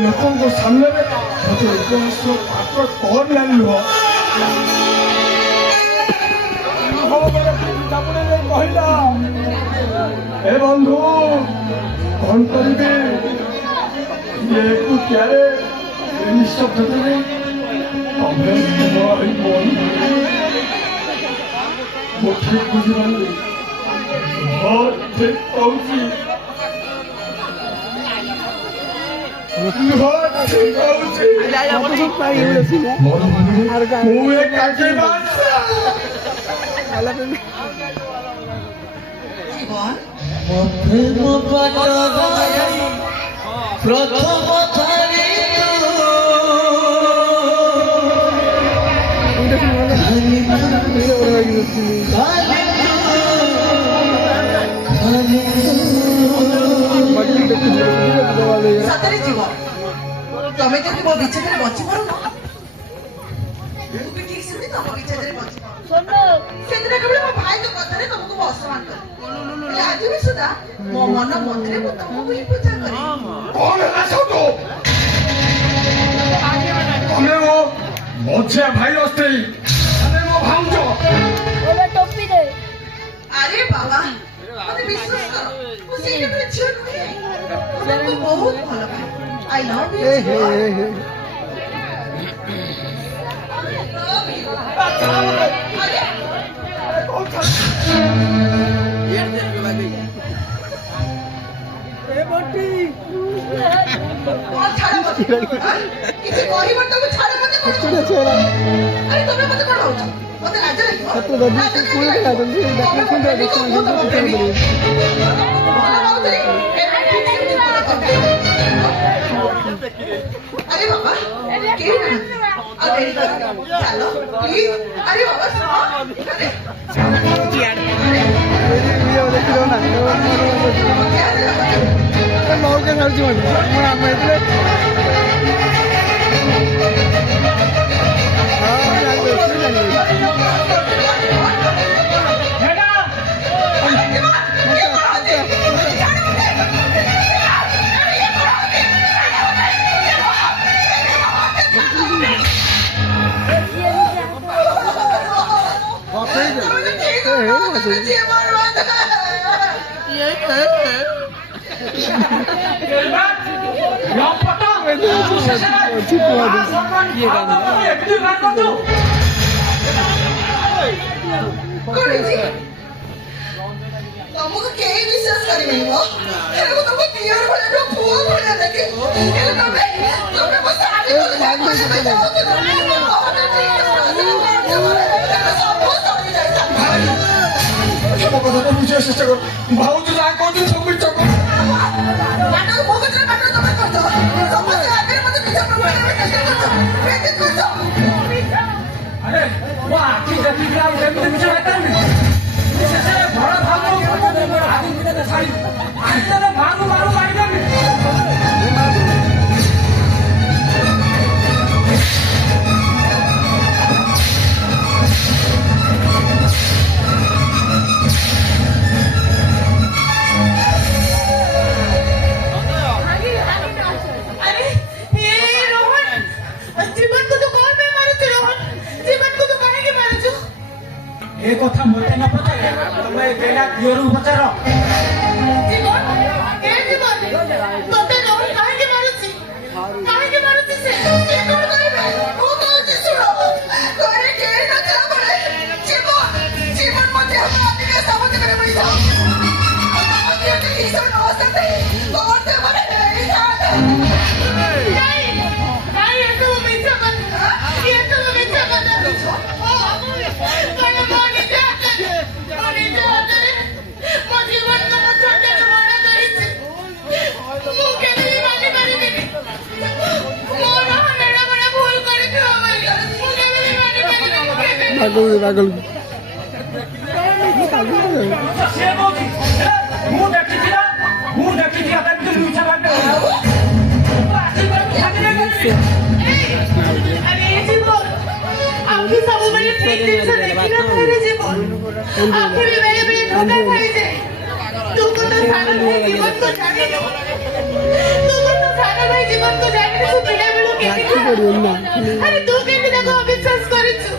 ଲୋକଙ୍କ ସାମ୍ନାରେ ମୋତେ ଉପହାସ ପାତ୍ର କରନାଲି ନୁହଁ କହିଲା ଏ ବନ୍ଧୁ କଣ କରିବି ଏକୁଟିଆରେ ନିଃଶବ୍ଦରେ ତମେ ମୁଁ ଠିକ ବୁଝିପାରିଲି ଠିକ କହୁଛି প্রথম ସତରେ ଯିବ ତମେ ଯଦି ମୋ ବିଚ୍ଛେଦରେ ବଞ୍ଚି ପାରୁନ ମୁଁ ବି ଠିକ ସେମିତି ତମ ବିଚ୍ଛେଦରେ ବଞ୍ଚି ପାରୁନ ସେଦିନ କେବଳ ମୋ ଭାଇ ତ କଥାରେ ତମକୁ ମୁଁ ଅସମ୍ମାନ କଲି ଆଜି ବି ସୁଦ୍ଧା ମୋ ମନ ମନ୍ଦିରେ ମୁଁ ତମକୁ ହିଁ ପୂଜା କରେ କଣ ହେଲା ସବୁ ତମେ ମୋ ମଝିଆ ଭାଇ ସ୍ତ୍ରୀ ତମେ ମୋ ଭାଉଜ ଆରେ ବାବା ମତେ ବିଶ୍ୱାସ କର ମୁଁ ସେଇ ଟାଇପର ଝିଅ ନୁହେଁ ମୁଁ ତମକୁ ବହୁତ ଭଲ ପାଏ I love you. अरे बाबा चलो प्लीज अरे बाबा तुमको केही विश्वास गरिदिनु हो हेर्नु तुमको क्लियर भएर फोन भएर देखि हेर्नु तमे तमे बस आले ମୋ କଥା ତ ବୁଝିବା ଚେଷ୍ଟା କର ଭାଉଜ ଯାହା କହୁଛନ୍ତି ସବୁ ମିଛ ଆରେ ମୋ ଆଖି ଦେଖିକି ଆଉ ଏମିତି ମିଛ ହେଇପାରିବି ବଡ ଭାଗ ମାରୁ ମାରୁ ମାରିଦେବି କଥା ମତେ ନ ପଚାରେ ତମେ ବେଲା ଦିଅରୁ ପଚାର पागल अरे जीवन आपकी सब बड़ी प्रेम से देखी ना मेरे जीवन आँखें भी मेरे लिए धोखा खाई दे तू को तो सारा भाई जीवन को जाने दो तू को तो सारा भाई जीवन को जाने दो पिला बेलू केति अरे तू केति देखो अविश्वास करिछु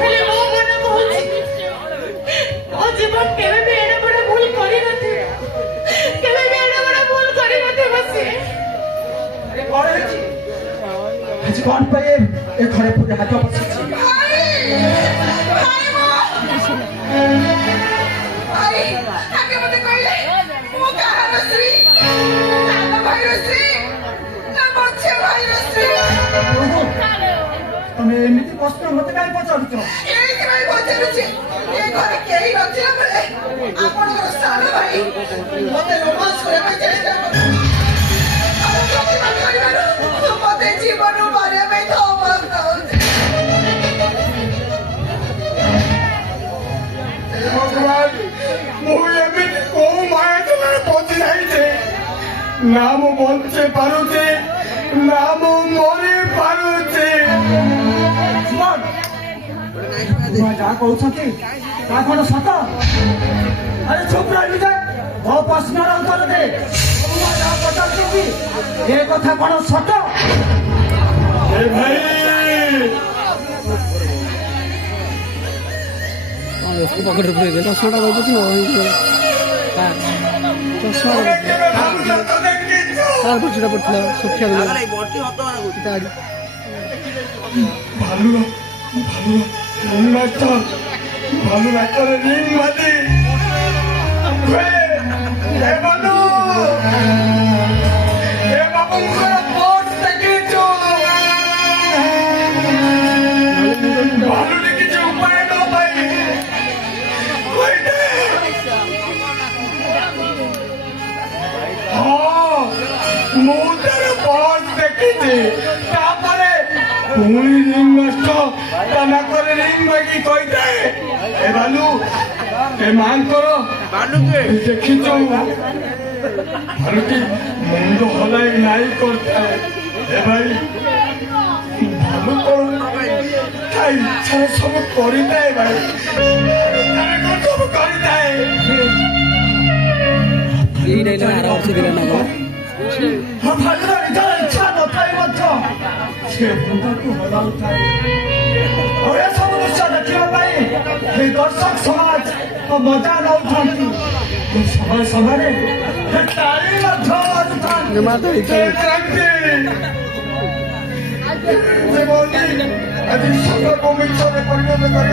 हेले मो मन कहूची ओ जीवन केबे भी एडा बड़ा भूल करि नथे केबे भी एडा बड़ा भूल करि नथे बसे अरे कौन है जी आज कौन पे ये घरे पूरे हाथ बसी आगे मते कहले मो कहार श्री सानो भाई श्री ना बच्चे भाई श्री तमे एमिति प्रश्न मते काई पचारुछ एई भाई पचारुछि ए घरे केही नथिला बले आपनकर सानो भाई मते रोमांस करे भाई चेष्टा करते हम प्रतिबाद करिबारो मते जीवन मारे भाई थमक दउछ भगवान मु एमिति को माया तले पहुंची नहीं छे ना मु बंचे पारुचे ना मु मरे पारुचे तुम जा कहउछती ता कोन सत अरे चुप रही जा मो प्रश्नर उत्तर दे तुम जा पचारुछ ए कथा कोन सत ए भाई उसको पकड़ रखे थे चश्मा बाबू थी चश्मा तार पछड़ा पड़ता सुखिया भालू नाच भालू नाच रिंग मादी ए बाबू मुझे बहुत तकलीफ भालू ने किसी उपाय न भाई हाँ मुझे बहुत तकलीफ तापरे पुणी रिंग नष्ट तना करे रिंग बाकी कोई दे ए बालू ए मान करो बालू के देखी जो भालूटी मुंडो हलाई नहीं करता है ए भाई भालू तो ता इच्छा सब करता है भाई सब करता है ये डायलॉग आरा वर्ष दिला ना हाँ भालूर निजर इच्छा नथाई मध्य से मुंडको हलाउଥାଏ और ए सब दृश्य देखिबा ପାଇଁ ए दर्शक समाज मजा नउଥାନ୍ତି समय समय ताली ମଧ୍ୟ ମାରୁଥାନ୍ତି माता आज सतर्क मिछरे परिणत कर